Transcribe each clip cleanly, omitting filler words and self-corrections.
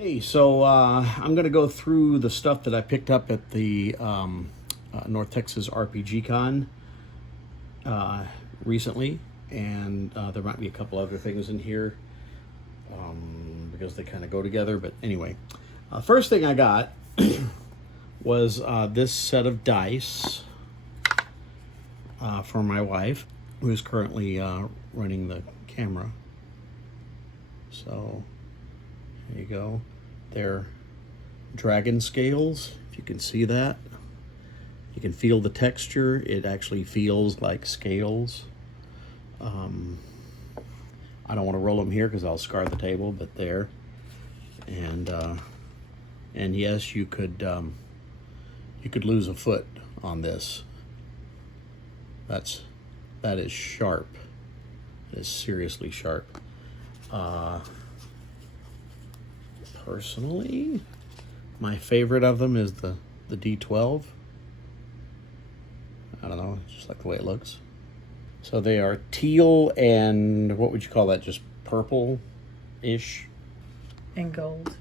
Hey, so I'm going to go through the stuff that I picked up at the North Texas RPG Con recently, and there might be a couple other things in here because they kind of go together. But anyway, first thing I got was this set of dice for my wife, who's currently running the camera. So there you go. They're dragon scales, if you can see that. You can feel the texture. It actually feels like scales. I don't want to roll them here because I'll scar the table, but there. And yes, you could lose a foot on this. That is sharp. It is seriously sharp. Personally, my favorite of them is the D12. I don't know, just like the way it looks. So they are teal and what would you call that? Just purple-ish? And gold.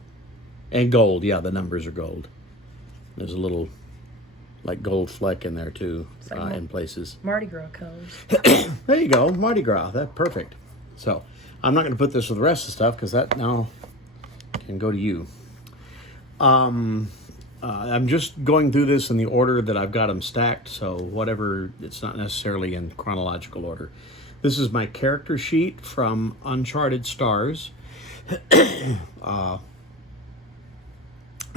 And gold, yeah, the numbers are gold. There's a little like gold fleck in there too, like in places. Mardi Gras colors. There you go, Mardi Gras. That's perfect. So I'm not going to put this with the rest of the stuff because that now can go to you. I'm just going through this in the order that I've got them stacked, so whatever, it's not necessarily in chronological order. This is my character sheet from Uncharted Stars, a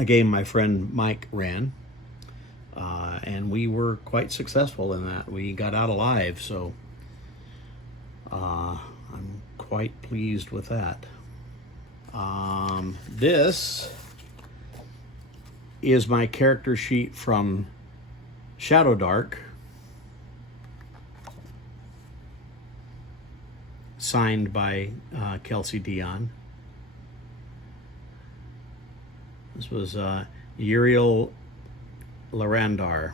game my friend Mike ran, and we were quite successful in that. We got out alive, so I'm quite pleased with that. This is my character sheet from Shadow Dark, signed by Kelsey Dion. This was Uriel Larandar.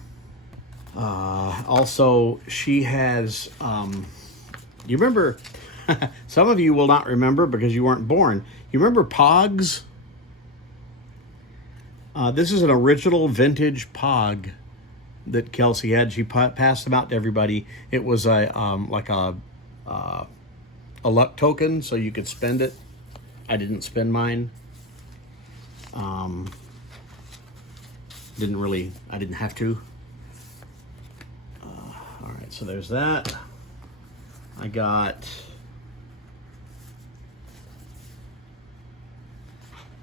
Also, she has, you remember, some of you will not remember because you weren't born. You remember Pogs? This is an original vintage Pog that Kelsey had. She passed them out to everybody. It was a like a luck token, so you could spend it. I didn't spend mine. I didn't have to. All right, so there's that. I got.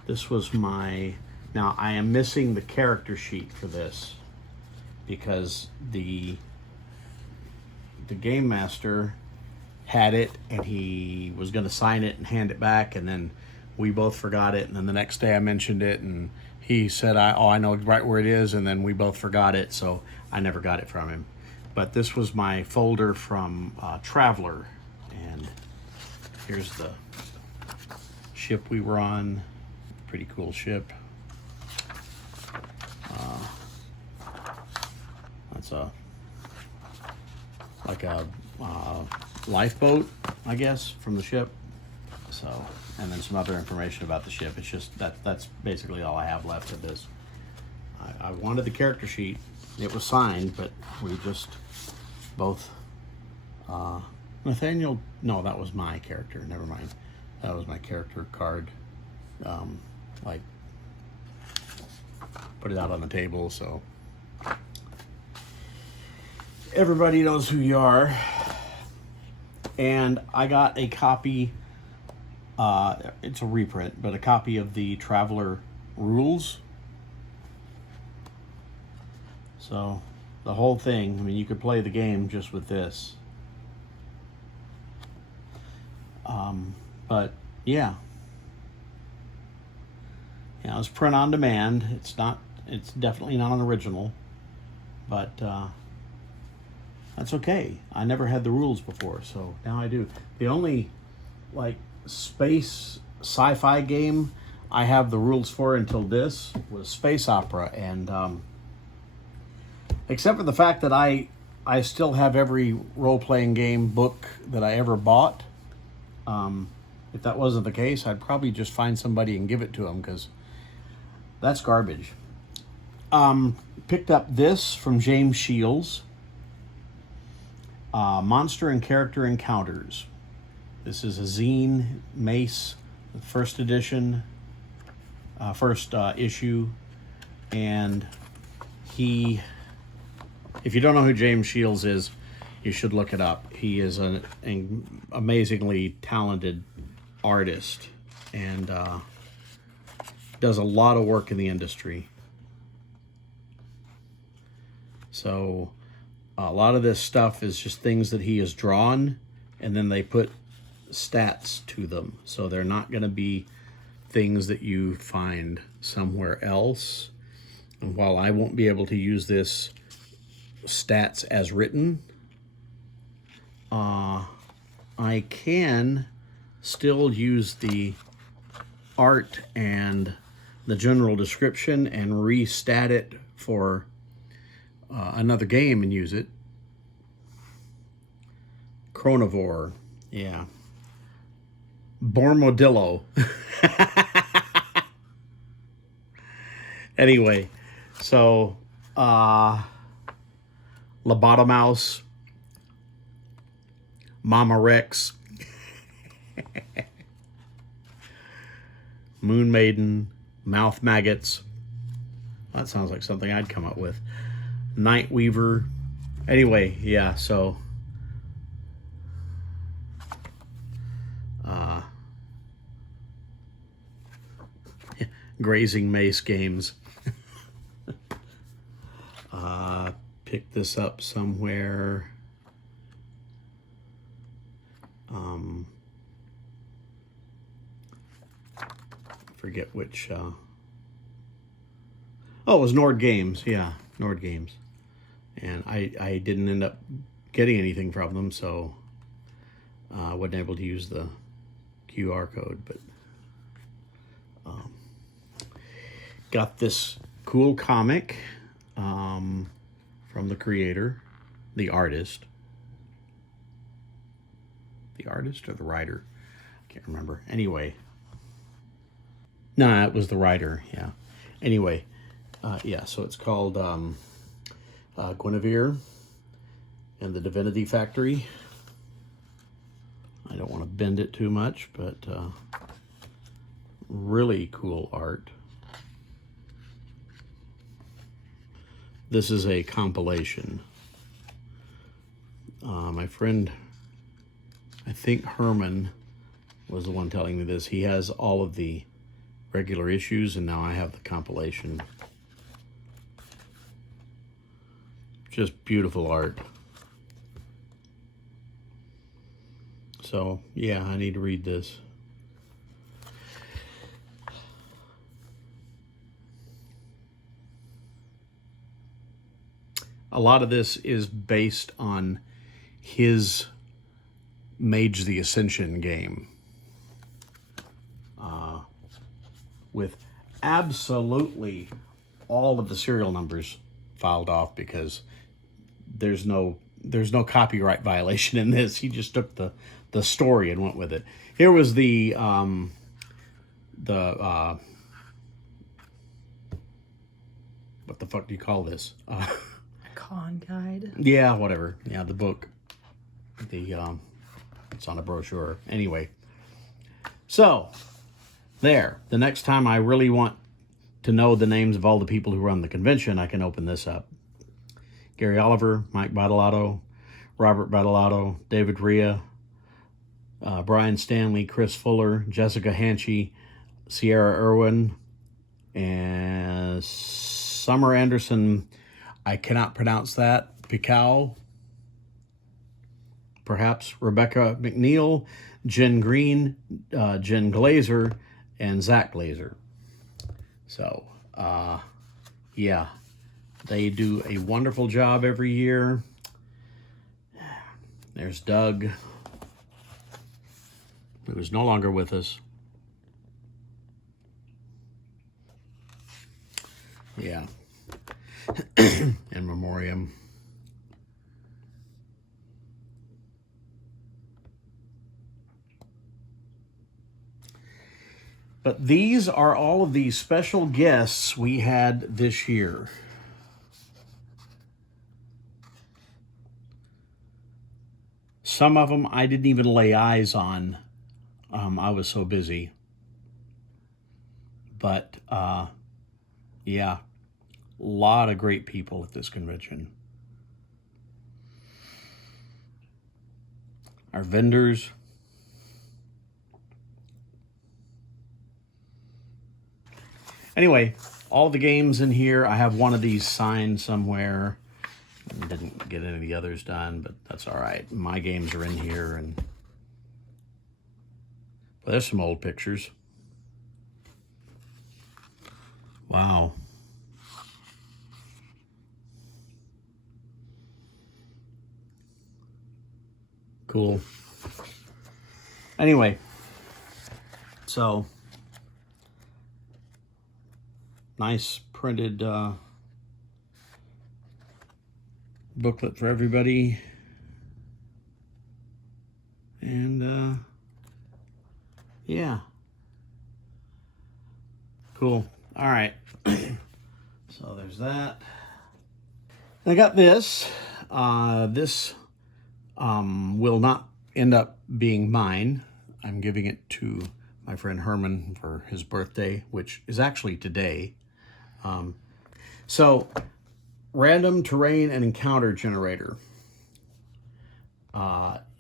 This was my. Now, I am missing the character sheet for this because the game master had it and he was going to sign it and hand it back, and then we both forgot it, and then the next day I mentioned it and he said, I know right where it is, and then we both forgot it, so I never got it from him. But this was my folder from Traveler, and here's the ship we were on. Pretty cool ship. That's like a lifeboat, I guess, from the ship. So, and then some other information about the ship. It's just that's basically all I have left of this. I wanted the character sheet. It was signed, but we just both. Nathaniel, no, that was my character. Never mind. That was my character card. Like, put it out on the table so everybody knows who you are. And I got a copy, it's a reprint, but a copy of the Traveler rules. So the whole thing, I mean, you could play the game just with this. But yeah. Yeah, it's print on demand. It's definitely not an original, but that's okay. I never had the rules before, so now I do. The only like space sci-fi game I have the rules for until this was Space Opera, and except for the fact that I still have every role-playing game book that I ever bought. if that wasn't the case, I'd probably just find somebody and give it to them, because that's garbage. Picked up this from James Shields. Monster and Character Encounters. This is a zine, Mace, first edition, first issue. And if you don't know who James Shields is, you should look it up. He is an amazingly talented artist and does a lot of work in the industry. So a lot of this stuff is just things that he has drawn, and then they put stats to them. So they're not going to be things that you find somewhere else. And while I won't be able to use this stats as written, I can still use the art and the general description and restat it for another game and use it. Chronivore, yeah. Bormodillo. Anyway, so Lobotomouse, Mama Rex, Moon Maiden, Mouth Maggots. That sounds like something I'd come up with. Night Weaver. Anyway, yeah, so Grazing Mace games. Picked this up somewhere. Forget which. Oh, it was Nord Games. Yeah, Nord Games. And I didn't end up getting anything from them, so I wasn't able to use the QR code. But got this cool comic from the creator, the artist. The artist or the writer? I can't remember. Anyway. No, it was the writer, yeah. Anyway, yeah, so it's called Guinevere and the Divinity Factory. I don't want to bend it too much, but really cool art. This is a compilation. My friend, I think Herman, was the one telling me this. He has all of the regular issues, and now I have the compilation. Just beautiful art. So, yeah, I need to read this. A lot of this is based on his Mage the Ascension game. With absolutely all of the serial numbers filed off, because there's no copyright violation in this. He just took the story and went with it. Here was the what the fuck do you call this? A con guide. Yeah, whatever. Yeah, the book. It's on a brochure. Anyway, so there. The next time I really want to know the names of all the people who run the convention, I can open this up. Gary Oliver, Mike Battolato, Robert Battolato, David Rhea, Brian Stanley, Chris Fuller, Jessica Hanchy, Sierra Irwin, and Summer Anderson. I cannot pronounce that. Picau. Perhaps Rebecca McNeil, Jen Green, Jen Glazer, and Zach Glazer. So, yeah, they do a wonderful job every year. There's Doug, who is no longer with us. Yeah. In memoriam. But these are all of the special guests we had this year. Some of them I didn't even lay eyes on. I was so busy. But, yeah, a lot of great people at this convention. Our vendors. Anyway, all the games in here. I have one of these signed somewhere. Didn't get any of the others done, but that's all right. My games are in here, and well, there's some old pictures. Wow. Cool. Anyway, so nice printed booklet for everybody. And yeah. Cool. All right. So there's that. I got this. This will not end up being mine. I'm giving it to my friend Herman for his birthday, which is actually today. So, random terrain and encounter generator.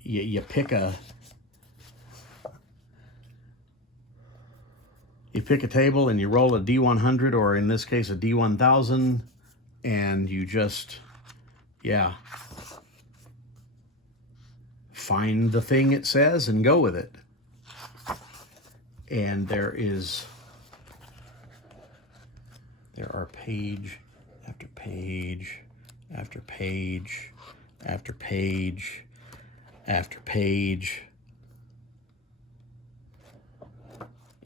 You pick a table and you roll a D100, or in this case a D1000, and you just, yeah, find the thing it says and go with it. And there are page after page after page after page after page.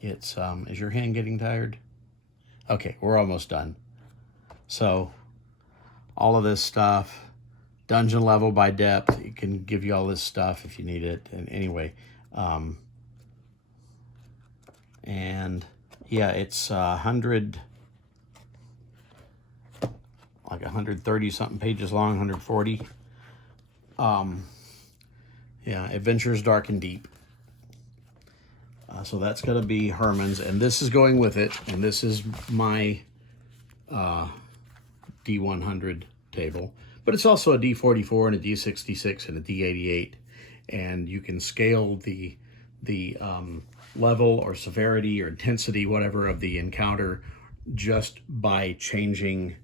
It's, is your hand getting tired? Okay, we're almost done. So, all of this stuff, dungeon level by depth, it can give you all this stuff if you need it. And anyway, and yeah, it's 130 something pages long, 140. Yeah, Adventures Dark and Deep. So that's going to be Herman's, and this is going with it, and this is my D100 table. But it's also a D44 and a D66 and a D88, and you can scale the level or severity or intensity, whatever, of the encounter just by changing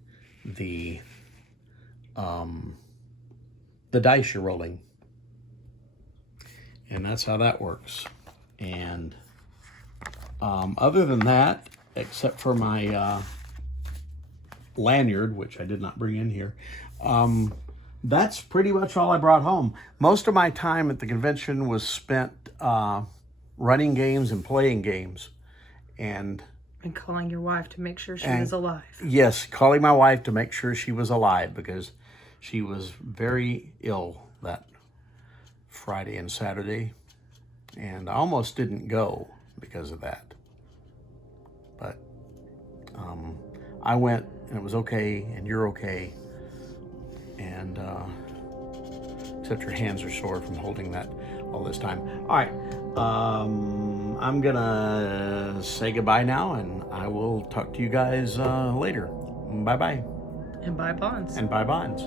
the dice you're rolling. And that's how that works. And other than that, except for my lanyard, which I did not bring in here, that's pretty much all I brought home. Most of my time at the convention was spent running games and playing games. And calling your wife to make sure she was alive. Yes, calling my wife to make sure she was alive, because she was very ill that Friday and Saturday. And I almost didn't go because of that. But I went, and it was okay, and you're okay. And except your hands are sore from holding that all this time. All right, I'm gonna say goodbye now, and I will talk to you guys later. Bye-bye. And buy bonds. And buy bonds.